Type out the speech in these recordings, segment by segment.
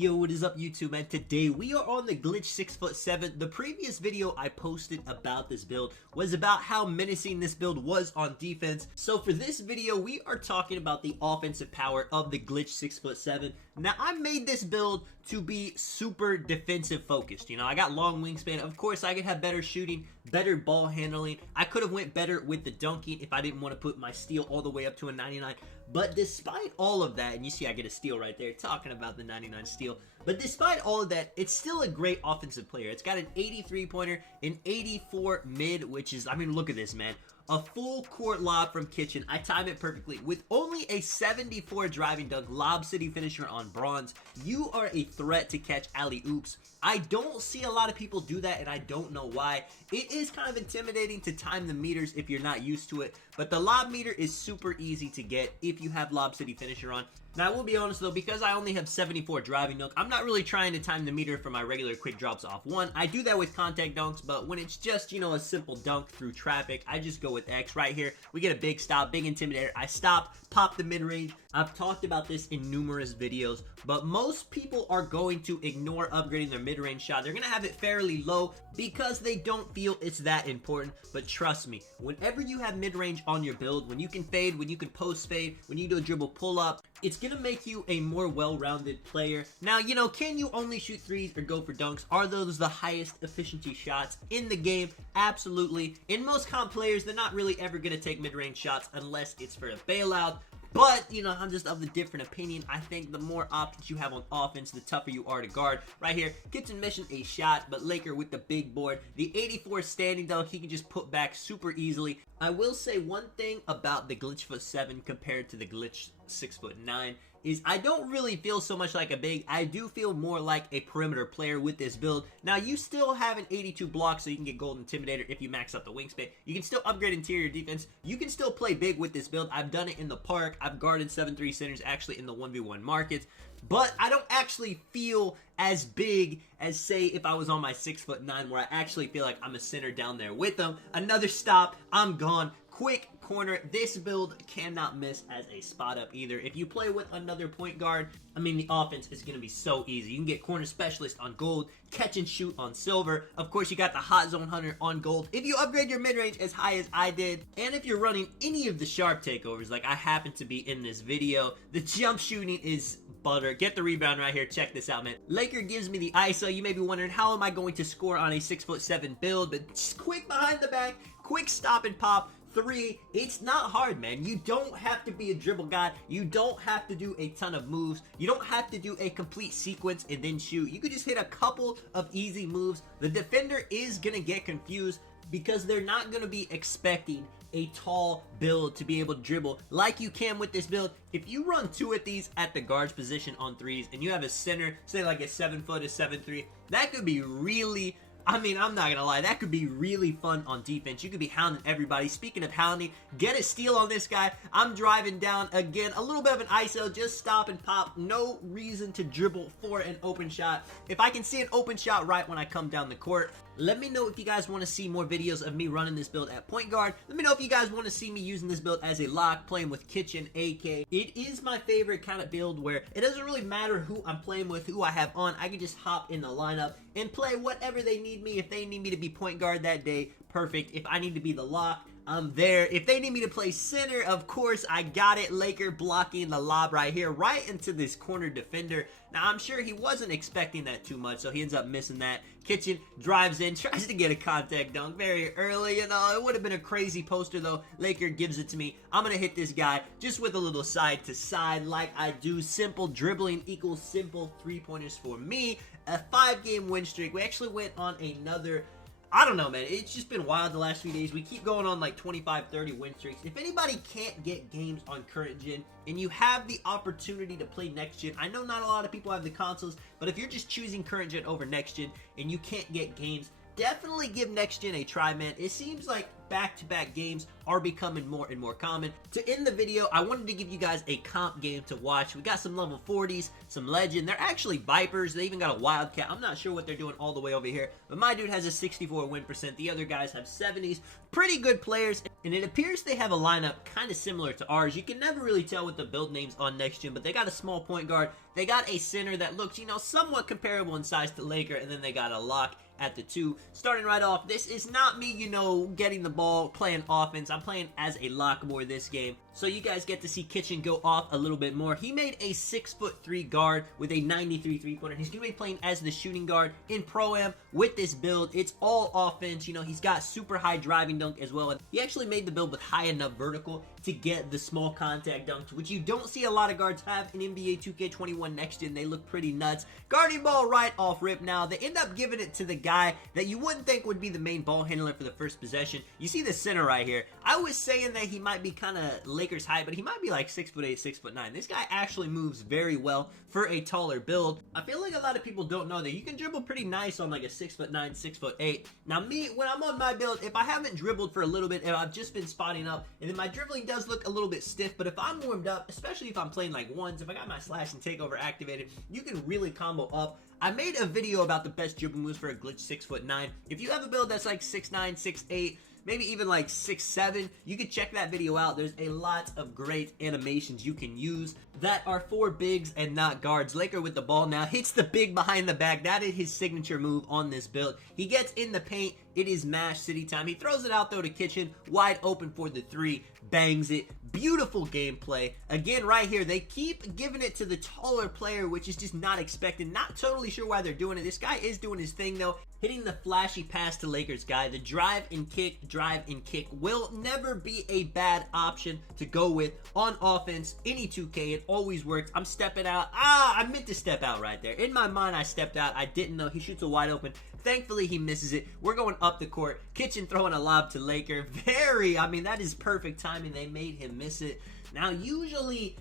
Yo, what is up YouTube, man? Today we are on the Glitch 6'7". The previous video I posted about this build was about how menacing this build was on defense. So for this video, we are talking about the offensive power of the Glitch 6'7". Now, I made this build to be super defensive focused. You know, I got long wingspan. Of course, I could have better shooting, better ball handling. I could have went better with the dunking if I didn't want to put my steal all the way up to a 99. But despite all of that, and you see I get a steal right there talking about the 99 steal, but despite all of that, it's still a great offensive player. It's got an 83 pointer, an 84 mid, which is, I mean, look at this, man. A full court lob from Kitchen. I time it perfectly. With only a 74 driving dunk, Lob City finisher on bronze, you are a threat to catch alley-oops. I don't see a lot of people do that, and I don't know why. It is kind of intimidating to time the meters if you're not used to it, but the lob meter is super easy to get if you have Lob City finisher on. Now, I will be honest though, because I only have 74 driving dunk, I'm not really trying to time the meter for my regular quick drops off one. I do that with contact dunks, but when it's just, you know, a simple dunk through traffic, I just go with X. Right here, we get a big stop, big intimidator. I stop, pop the mid-range. I've talked about this in numerous videos, but most people are going to ignore upgrading their mid-range shot. They're going to have it fairly low because they don't feel it's that important. But trust me, whenever you have mid-range on your build, when you can fade, when you can post fade, when you do a dribble pull-up, it's going to make you a more well-rounded player. Now, you know, can you only shoot threes or go for dunks? Are those the highest efficiency shots in the game? Absolutely. In most comp players, they're not really ever going to take mid-range shots unless it's for a bailout. But, you know, I'm just of the different opinion. I think the more options you have on offense, the tougher you are to guard. Right here, Kitchen mission a shot, but Laker with the big board. The 84 standing dunk, he can just put back super easily. I will say one thing about the Glitch 7 compared to the Glitch 6'9" is I don't really feel so much like a big. I do feel more like a perimeter player with this build. Now, you still have an 82 block, so you can get Gold Intimidator if you max out the wingspan. You can still upgrade interior defense. You can still play big with this build. I've done it in the park. I've guarded 7'3" centers actually in the 1v1 markets. But I don't actually feel as big as, say, if I was on my 6'9", where I actually feel like I'm a center down there with them. Another stop, I'm gone. Quick corner. This build cannot miss as a spot up either. If you play with another point guard, I mean, the offense is going to be so easy. You can get corner specialist on gold, catch and shoot on silver. Of course, you got the hot zone hunter on gold. If you upgrade your mid-range as high as I did, and if you're running any of the sharp takeovers like I happen to be in this video, the jump shooting is butter. Get the rebound right here. Check this out, man. Laker gives me the ISO. You may be wondering, how am I going to score on a 6'7" build? But just quick behind the back, quick stop and pop. Three, it's not hard, man. You don't have to be a dribble guy. You don't have to do a ton of moves. You don't have to do a complete sequence and then shoot. You could just hit a couple of easy moves. The defender is going to get confused because they're not going to be expecting a tall build to be able to dribble like you can with this build. If you run two of these at the guard's position on threes and you have a center, say like a 7 foot, a 7'3", that could be really, I mean, I'm not gonna lie, that could be really fun on defense. You could be hounding everybody. Speaking of hounding, get a steal on this guy. I'm driving down again, a little bit of an ISO, just stop and pop. No reason to dribble for an open shot. If I can see an open shot right when I come down the court, let me know if you guys want to see more videos of me running this build at point guard. Let me know if you guys want to see me using this build as a lock, playing with Kitchen, AK. It is my favorite kind of build where it doesn't really matter who I'm playing with, who I have on. I can just hop in the lineup and play whatever they need me. If they need me to be point guard that day, perfect. If I need to be the lock, I'm there. If they need me to play center, of course, I got it. Laker blocking the lob right here, right into this corner defender. Now, I'm sure he wasn't expecting that too much, so he ends up missing that. Kitchen drives in, tries to get a contact dunk very early. You know, it would have been a crazy poster, though. Laker gives it to me. I'm going to hit this guy just with a little side to side like I do. Simple dribbling equals simple three-pointers for me. A 5-game win streak. We actually went on another, I don't know, man. It's just been wild the last few days. We keep going on like 25, 30 win streaks. If anybody can't get games on current gen and you have the opportunity to play next gen, I know not a lot of people have the consoles, but if you're just choosing current gen over next gen and you can't get games, definitely give next gen a try, man. It seems like back-to-back games are becoming more and more common. To end the video, I wanted to give you guys a comp game to watch. We got some level 40s, some legend. They're actually Vipers. They even got a Wildcat. I'm not sure what they're doing all the way over here, but my dude has a 64 win percent. The other guys have 70s. Pretty good players, and it appears they have a lineup kind of similar to ours. You can never really tell with the build names on Next Gen, but they got a small point guard. They got a center that looks, you know, somewhat comparable in size to Laker, and then they got a lock at the 2. Starting right off, this is not me, you know, getting the ball, playing offense. I'm playing as a lock more this game. So you guys get to see Kitchen go off a little bit more. He made a 6'3" guard with a 93 3-pointer. He's going to be playing as the shooting guard in Pro-Am with this build. It's all offense. You know, he's got super high driving dunk as well. And he actually made the build with high enough vertical to get the small contact dunks, which you don't see a lot of guards have in NBA 2K21 Next Gen. They look pretty nuts. Guarding ball right off rip now. They end up giving it to the guy that you wouldn't think would be the main ball handler for the first possession. You see the center right here. I was saying that he might be kind of Lakers height, but he might be like 6'8", 6'9". This guy actually moves very well for a taller build. I feel like a lot of people don't know that you can dribble pretty nice on like a 6'9", 6'8". Now me, when I'm on my build, if I haven't dribbled for a little bit, if I've just been spotting up, and then my dribbling does look a little bit stiff, but if I'm warmed up, especially if I'm playing like ones, if I got my slash and takeover activated, you can really combo up. I made a video about the best dribble moves for a glitch 6'9". If you have a build that's like 6'9", 6'8", maybe even like 6'7", you can check that video out. There's a lot of great animations you can use that are for bigs and not guards. Laker with the ball now, hits the big behind the back. That is his signature move on this build. He gets in the paint. It is Mash City time. He throws it out though to Kitchen, wide open for the 3, bangs it. Beautiful gameplay. Again, right here, they keep giving it to the taller player, which is just not expected. Not totally sure why they're doing it. This guy is doing his thing, though. Hitting the flashy pass to Lakers guy. The drive and kick will never be a bad option to go with on offense. Any 2K, it always works. I'm stepping out. I meant to step out right there. In my mind, I stepped out. I didn't know. He shoots a wide open. Thankfully, he misses it. We're going up the court. Kitchen throwing a lob to Laker. That is perfect timing. They made him miss it. Now, usually,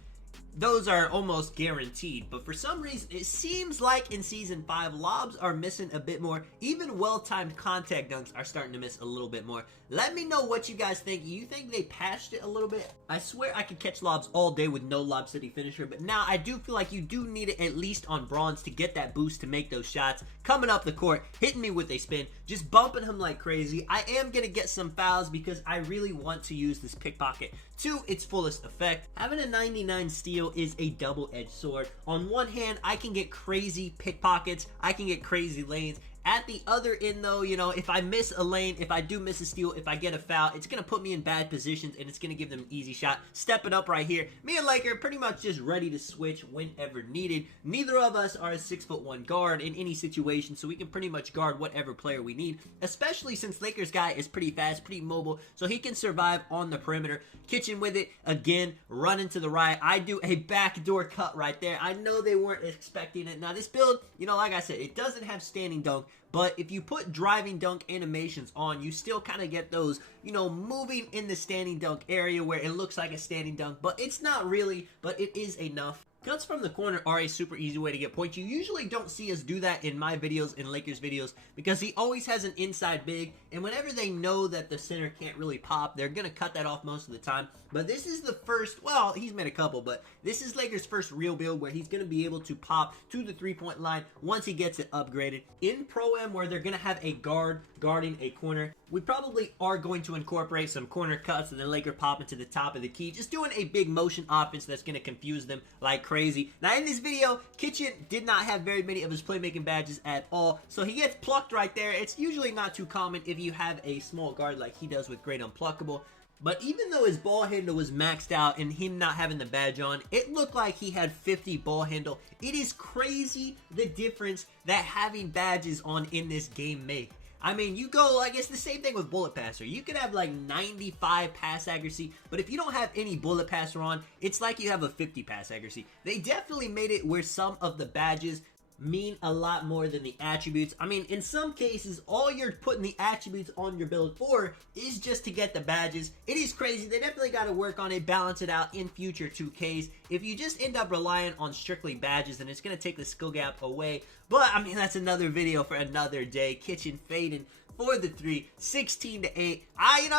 those are almost guaranteed, but for some reason, it seems like in Season 5, lobs are missing a bit more. Even well-timed contact dunks are starting to miss a little bit more. Let me know what you guys think. You think they patched it a little bit? I swear I could catch lobs all day with no Lob City finisher, but now I do feel like you do need it at least on bronze to get that boost to make those shots. Coming up the court, hitting me with a spin, just bumping him like crazy. I am going to get some fouls because I really want to use this pickpocket to its fullest effect. Having a 99 steal is a double-edged sword. On one hand, I can get crazy pickpockets, I can get crazy lanes. At the other end though, you know, if I miss a lane, if I do miss a steal, if I get a foul, it's going to put me in bad positions and it's going to give them an easy shot. Stepping up right here. Me and Laker pretty much just ready to switch whenever needed. Neither of us are a 6'1" guard in any situation, so we can pretty much guard whatever player we need, especially since Lakers guy is pretty fast, pretty mobile, so he can survive on the perimeter. Kitchen with it, again, running to the right. I do a backdoor cut right there. I know they weren't expecting it. Now this build, you know, like I said, it doesn't have standing dunk, but if you put driving dunk animations on, you still kind of get those, you know, moving in the standing dunk area where it looks like a standing dunk, but it's not really, but it is enough. Cuts from the corner are a super easy way to get points. You usually don't see us do that in my videos, in Lakers videos, because he always has an inside big, and whenever they know that the center can't really pop, they're going to cut that off most of the time. But this is the first, well, he's made a couple, but this is Lakers' first real build where he's going to be able to pop to the three-point line once he gets it upgraded. In Pro-Am, where they're going to have a guard guarding a corner, we probably are going to incorporate some corner cuts and then Laker pop into the top of the key, just doing a big motion offense that's going to confuse them like crazy. Now in this video, Kitchen did not have very many of his playmaking badges at all, so he gets plucked right there. It's usually not too common if you have a small guard like he does with Great Unpluckable. But even though his ball handle was maxed out and him not having the badge on, it looked like he had 50 ball handle. It is crazy the difference that having badges on in this game make. I mean, you go, I guess the same thing with Bullet Passer. You can have like 95 pass accuracy, but if you don't have any Bullet Passer on, it's like you have a 50 pass accuracy. They definitely made it where some of the badges mean a lot more than the attributes. I mean, in some cases, all you're putting the attributes on your build for is just to get the badges. It is crazy. They definitely got to work on it, balance it out in future 2Ks. If you just end up relying on strictly badges, then it's going to take the skill gap away. But, I mean, that's another video for another day. Kitchen fading for the 3, 16-8.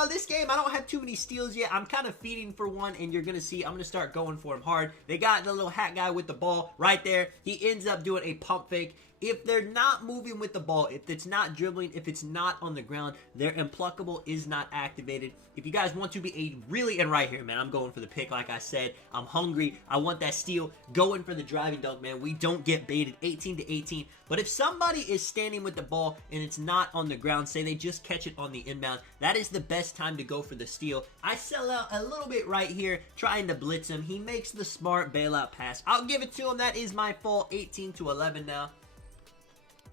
This game, I don't have too many steals yet. I'm kind of feeding for one, and you're going to see I'm going to start going for him hard. They got the little hat guy with the ball right there. He ends up doing a pump fake. If they're not moving with the ball, if it's not dribbling, if it's not on the ground, their Impluckable is not activated. If you guys want to be and right here, man, I'm going for the pick, like I said. I'm hungry. I want that steal. Going for the driving dunk, man. We don't get baited, 18-18. But if somebody is standing with the ball and it's not on the ground, say they just catch it on the inbound, that is the best time to go for the steal. I sell out a little bit right here, trying to blitz him. He makes the smart bailout pass. I'll give it to him. That is my fault. 18-11 now.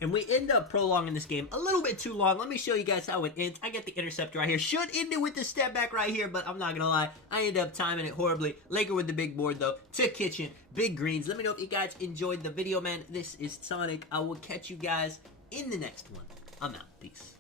And we end up prolonging this game a little bit too long. Let me show you guys how it ends. I get the interceptor right here. Should end it with the step back right here, but I'm not going to lie. I end up timing it horribly. Laker with the big board, though, to Kitchen. Big greens. Let me know if you guys enjoyed the video, man. This is Sonic. I will catch you guys in the next one. I'm out. Peace.